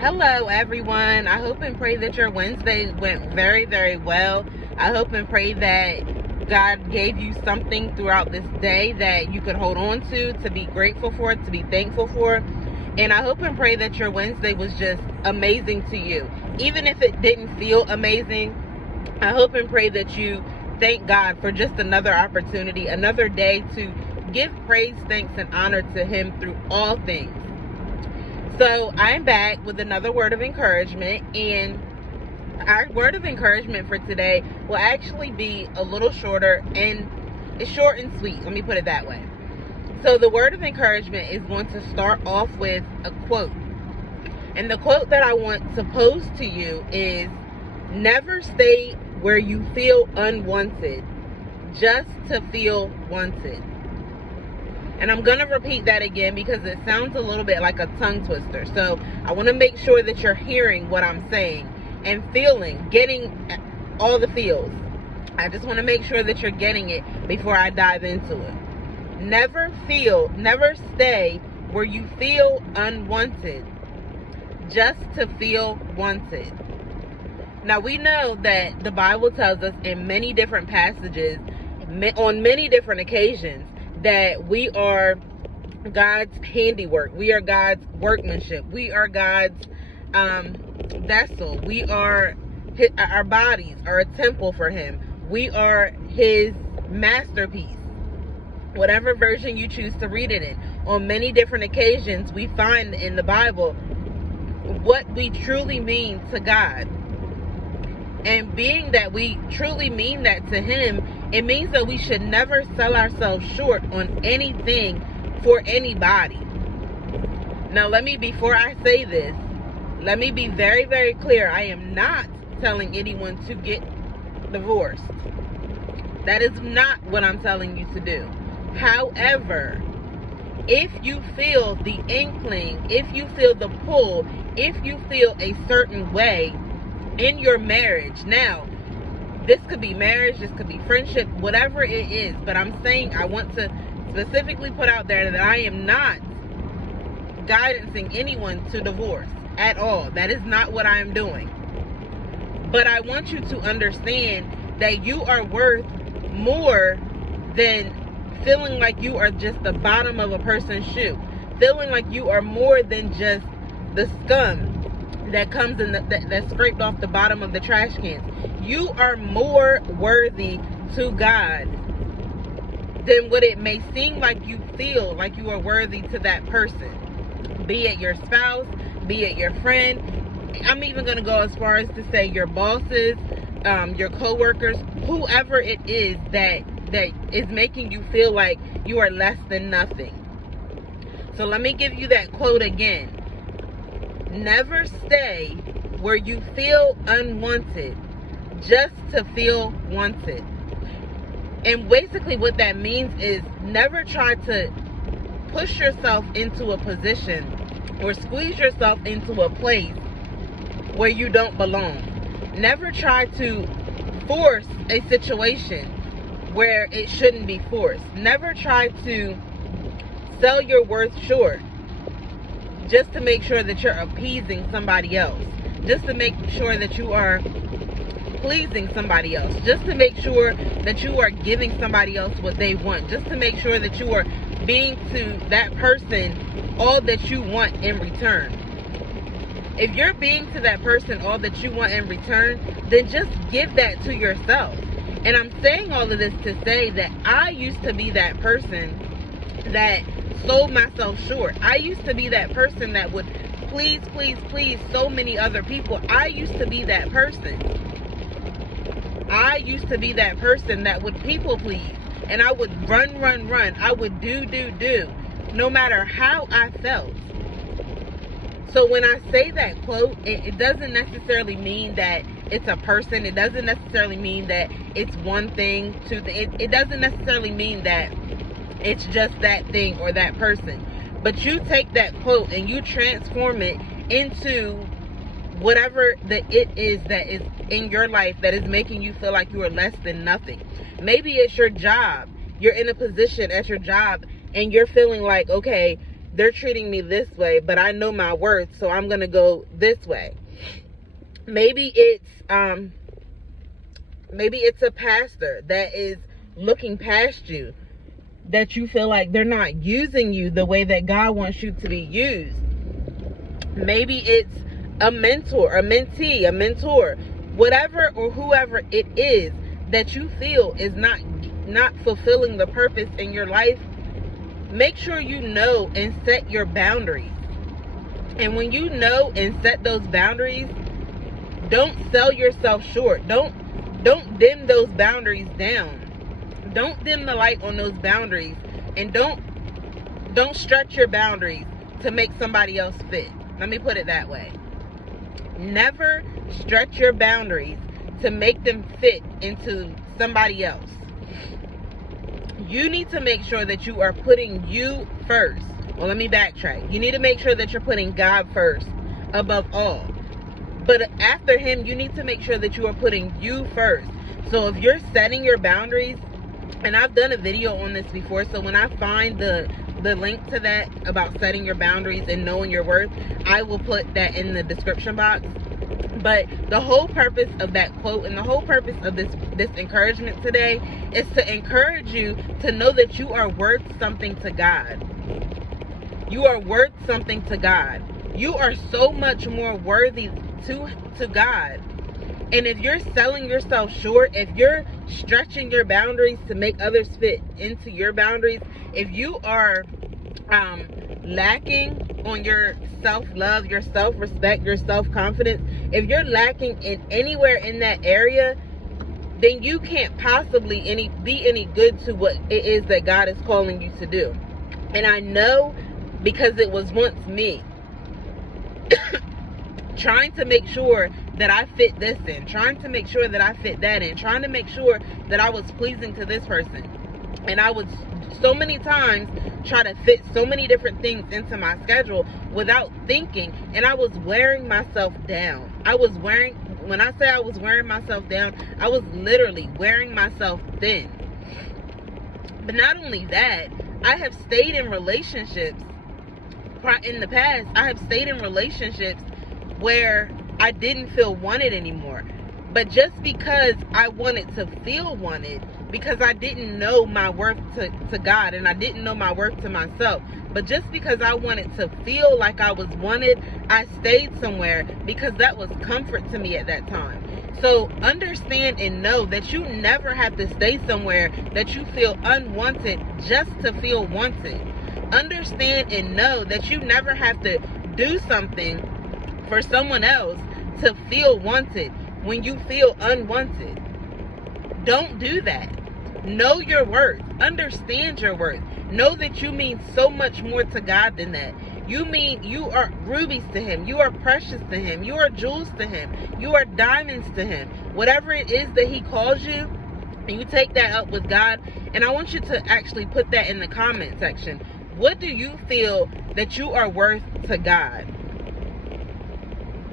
Hello, everyone. I hope and pray that your Wednesday went very, very well. I hope and pray that God gave you something throughout this day that you could hold on to be grateful for, to be thankful for. And I hope and pray that your Wednesday was just amazing to you. Even if it didn't feel amazing, I hope and pray that you thank God for just another opportunity, another day to give praise, thanks, and honor to Him through all things. So I'm back with another word of encouragement, and our word of encouragement for today will actually be a little shorter, and it's short and sweet. Let me put it that way. So the word of encouragement is going to start off with a quote. And the quote that I want to pose to you is, never stay where you feel unwanted, just to feel wanted. And I'm going to repeat that again because it sounds a little bit like a tongue twister. So I want to make sure that you're hearing what I'm saying and feeling, getting all the feels. I just want to make sure that you're getting it before I dive into it. Never stay where you feel unwanted, just to feel wanted. Now we know that the Bible tells us in many different passages, on many different occasions, that we are God's handiwork. We are God's workmanship. We are God's vessel. We are our bodies are a temple for Him. We are His masterpiece. Whatever version you choose to read it in. On many different occasions, we find in the Bible what we truly mean to God. And being that we truly mean that to Him, it means that we should never sell ourselves short on anything for anybody. Now, before I say this, let me be very, very clear. I am not telling anyone to get divorced. That is not what I'm telling you to do. However, if you feel the inkling, if you feel the pull, if you feel a certain way in your marriage, now, this could be marriage, this could be friendship, whatever it is, but I'm saying I want to specifically put out there that I am not guidancing anyone to divorce at all. That is not what I am doing. But I want you to understand that you are worth more than feeling like you are just the bottom of a person's shoe, feeling like you are more than just the scum that comes in that's scraped off the bottom of the trash cans. You are more worthy to God than what it may seem like you feel like you are worthy to that person. Be it your spouse, be it your friend. I'm even going to go as far as to say your bosses, your co-workers, whoever it is that is making you feel like you are less than nothing. So let me give you that quote again. Never stay where you feel unwanted, just to feel wanted. And basically what that means is never try to push yourself into a position or squeeze yourself into a place where you don't belong. Never try to force a situation where it shouldn't be forced. Never try to sell your worth short just to make sure that you're appeasing somebody else, just to make sure that you are pleasing somebody else, just to make sure that you are giving somebody else what they want, just to make sure that you are being to that person all that you want in return. If you're being to that person all that you want in return, then just give that to yourself. And I'm saying all of this to say that I used to be that person that sold myself short. I used to be that person that would please so many other people. I used to be that person. I used to be that person that would people please. And I would run. I would do, no matter how I felt. So when I say that quote, it doesn't necessarily mean that it's a person. It doesn't necessarily mean that it's one thing, two things. It doesn't necessarily mean that it's just that thing or that person. But you take that quote and you transform it into whatever it is that is in your life that is making you feel like you are less than nothing. Maybe it's your job. You're in a position at your job and you're feeling like, okay, they're treating me this way, but I know my worth, so I'm going to go this way. Maybe it's a pastor that is looking past you, that you feel like they're not using you the way that God wants you to be used. Maybe it's a mentor, a mentee, a mentor, whatever or whoever it is that you feel is not fulfilling the purpose in your life. Make sure you know and set your boundaries. And when you know and set those boundaries, don't sell yourself short. Don't dim those boundaries down. Don't dim the light on those boundaries, and don't stretch your boundaries to make somebody else fit. Let me put it that way. Never stretch your boundaries to make them fit into somebody else. You need to make sure that you are putting you first. Well, let me backtrack. You need to make sure that you're putting God first above all. But after him, you need to make sure that you are putting you first. So if you're setting your boundaries, and I've done a video on this before, so when I find the link to that about setting your boundaries and knowing your worth, I will put that in the description box. But the whole purpose of that quote and the whole purpose of this encouragement today is to encourage you to know that you are worth something to God. You are worth something to God. You are so much more worthy to God. And if you're selling yourself short, if you're stretching your boundaries to make others fit into your boundaries, if you are lacking on your self-love, your self-respect, your self-confidence, if you're lacking in anywhere in that area, then you can't possibly be any good to what it is that God is calling you to do. And I know, because it was once me. Trying to make sure that I fit this in, trying to make sure that I fit that in, trying to make sure that I was pleasing to this person. And I would so many times try to fit so many different things into my schedule without thinking, and I was wearing myself down. When I say I was wearing myself down, I was literally wearing myself thin. But not only that, I have stayed in relationships in the past. I have stayed in relationships where I didn't feel wanted anymore. But just because I wanted to feel wanted, because I didn't know my worth to God, and I didn't know my worth to myself, but just because I wanted to feel like I was wanted, I stayed somewhere because that was comfort to me at that time. So understand and know that you never have to stay somewhere that you feel unwanted just to feel wanted. Understand and know that you never have to do something for someone else to feel wanted when you feel unwanted. Don't do that. Know your worth. Understand your worth. Know that you mean so much more to God than that. You are rubies to him. You are precious to him. You are jewels to him. You are diamonds to him. Whatever it is that he calls you, and you take that up with God. And I want you to actually put that in the comment section. What do you feel that you are worth to God?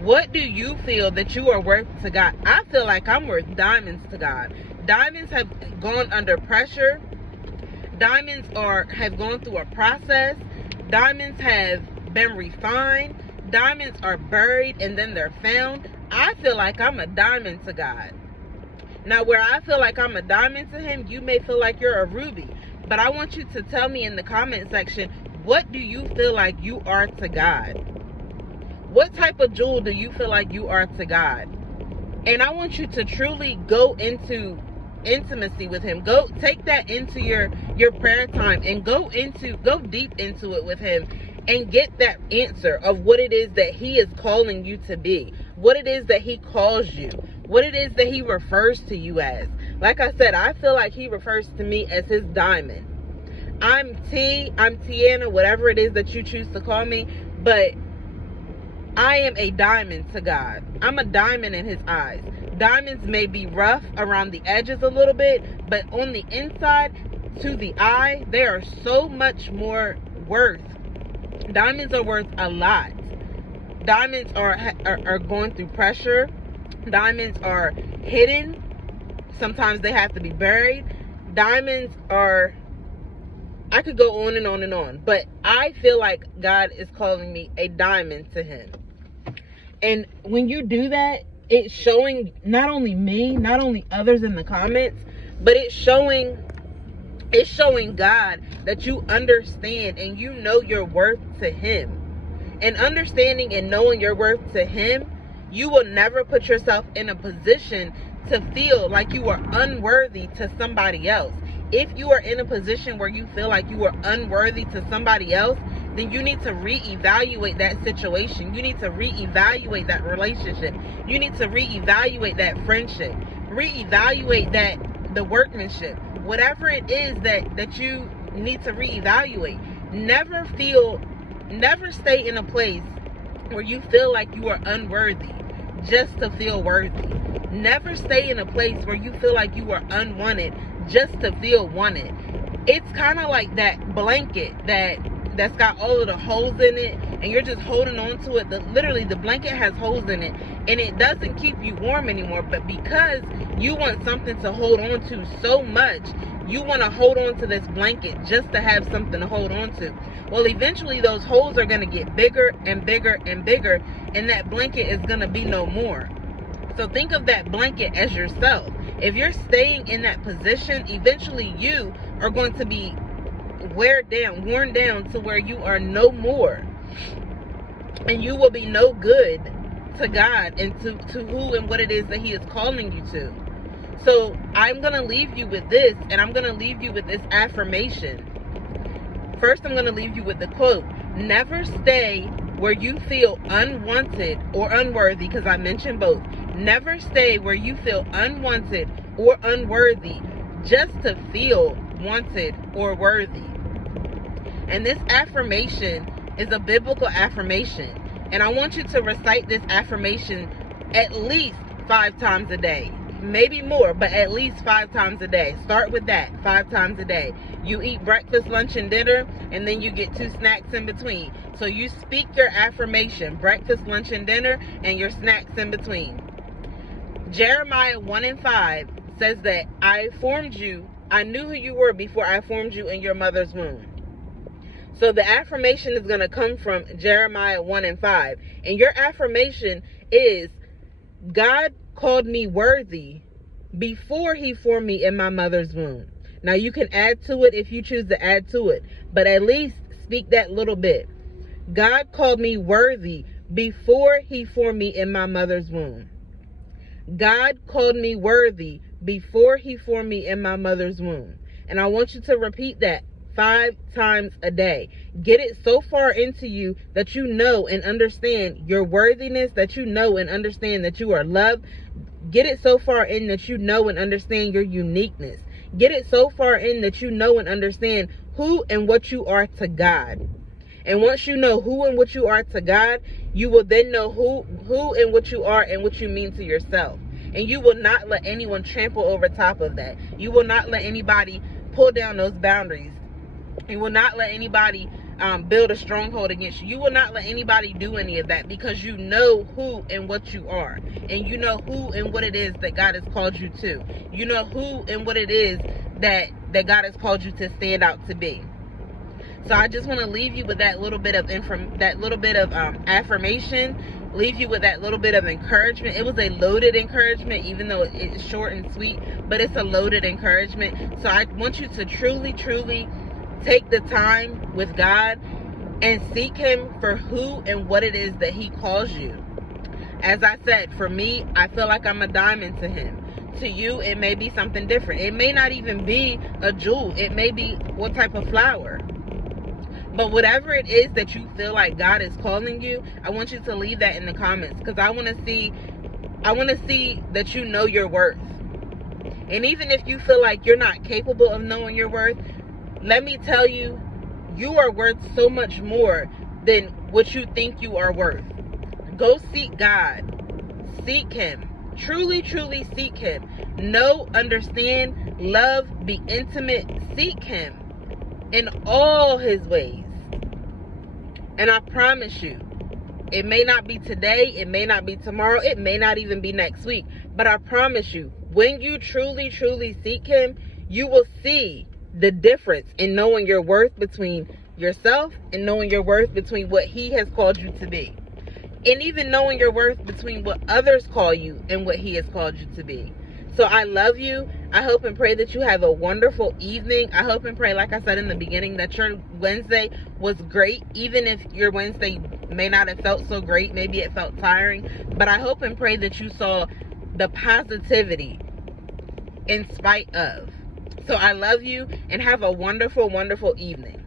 What do you feel that you are worth to God? I feel like I'm worth diamonds to God. Diamonds have gone under pressure. Diamonds have gone through a process. Diamonds have been refined. Diamonds are buried and then they're found. I feel like I'm a diamond to God. Now, where I feel like I'm a diamond to him, you may feel like you're a ruby. But I want you to tell me in the comment section, what do you feel like you are to God? What type of jewel do you feel like you are to God? And I want you to truly go into intimacy with him. Go take that into your prayer time and go deep into it with him and get that answer of what it is that he is calling you to be, what it is that he calls you, what it is that he refers to you as. Like I said, I feel like he refers to me as his diamond. I'm Tiana, whatever it is that you choose to call me, but I am a diamond to God. I'm a diamond in his eyes. Diamonds may be rough around the edges a little bit, but on the inside, to the eye, they are so much more worth. Diamonds are worth a lot. Diamonds are going through pressure. Diamonds are hidden. Sometimes they have to be buried. Diamonds are I could go on and on and on, but I feel like God is calling me a diamond to him. And when you do that, it's showing not only me, not only others in the comments, but it's showing God that you understand and you know your worth to him. And understanding and knowing your worth to him, you will never put yourself in a position to feel like you are unworthy to somebody else. If you are in a position where you feel like you are unworthy to somebody else, then you need to reevaluate that situation. You need to reevaluate that relationship. You need to reevaluate that friendship. Reevaluate the workmanship. Whatever it is that you need to reevaluate. Never stay in a place where you feel like you are unworthy just to feel worthy. Never stay in a place where you feel like you are unwanted just to feel wanted. It's kind of like that blanket that's got all of the holes in it, and you're just holding on to it. Literally, the blanket has holes in it, and it doesn't keep you warm anymore. But because you want something to hold on to so much, you want to hold on to this blanket just to have something to hold on to. Well, eventually those holes are going to get bigger and bigger and bigger, and that blanket is going to be no more. So think of that blanket as yourself. If you're staying in that position, eventually you are going to be worn down to where you are no more. And you will be no good to God and to who and what it is that he is calling you to. So I'm going to leave you with this, and I'm going to leave you with this affirmation. First, I'm going to leave you with the quote: never stay where you feel unwanted or unworthy, because I mentioned both. Never stay where you feel unwanted or unworthy just to feel wanted or worthy. And this affirmation is a biblical affirmation. And I want you to recite this affirmation at least 5 times a day. Maybe more, but at least 5 times a day. Start with that, 5 times a day. You eat breakfast, lunch, and dinner, and then you get 2 snacks in between. So you speak your affirmation, breakfast, lunch, and dinner, and your snacks in between. Jeremiah 1:5 says that I knew who you were before I formed you in your mother's womb. So the affirmation is going to come from Jeremiah 1:5. And your affirmation is, God called me worthy before he formed me in my mother's womb. Now you can add to it if you choose to add to it, but at least speak that little bit. God called me worthy before he formed me in my mother's womb. God called me worthy before he formed me in my mother's womb. And I want you to repeat that 5 times a day. Get it so far into you that you know and understand your worthiness, that you know and understand that you are loved. Get it so far in that you know and understand your uniqueness. Get it so far in that you know and understand who and what you are to God. And once you know who and what you are to God, you will then know who and what you are and what you mean to yourself. And you will not let anyone trample over top of that. You will not let anybody pull down those boundaries. You will not let anybody build a stronghold against you. You will not let anybody do any of that, because you know who and what you are. And you know who and what it is that God has called you to. You know who and what it is that God has called you to stand out to be. So I just want to leave you with that little bit of affirmation, leave you with that little bit of encouragement. It was a loaded encouragement, even though it's short and sweet, but it's a loaded encouragement. So I want you to truly, truly take the time with God and seek him for who and what it is that he calls you. As I said, for me, I feel like I'm a diamond to him. To you, it may be something different. It may not even be a jewel. It may be what type of flower. But whatever it is that you feel like God is calling you, I want you to leave that in the comments, because I want to see that you know your worth. And even if you feel like you're not capable of knowing your worth, let me tell you, you are worth so much more than what you think you are worth. Go seek God. Seek him. Truly, truly seek him. Know, understand, love, be intimate. Seek him in all his ways. And I promise you, it may not be today, it may not be tomorrow, it may not even be next week, but I promise you, when you truly, truly seek him, you will see the difference in knowing your worth between yourself and knowing your worth between what he has called you to be. And even knowing your worth between what others call you and what he has called you to be. So I love you. I hope and pray that you have a wonderful evening. I hope and pray, like I said in the beginning, that your Wednesday was great. Even if your Wednesday may not have felt so great, maybe it felt tiring. But I hope and pray that you saw the positivity in spite of. So I love you and have a wonderful, wonderful evening.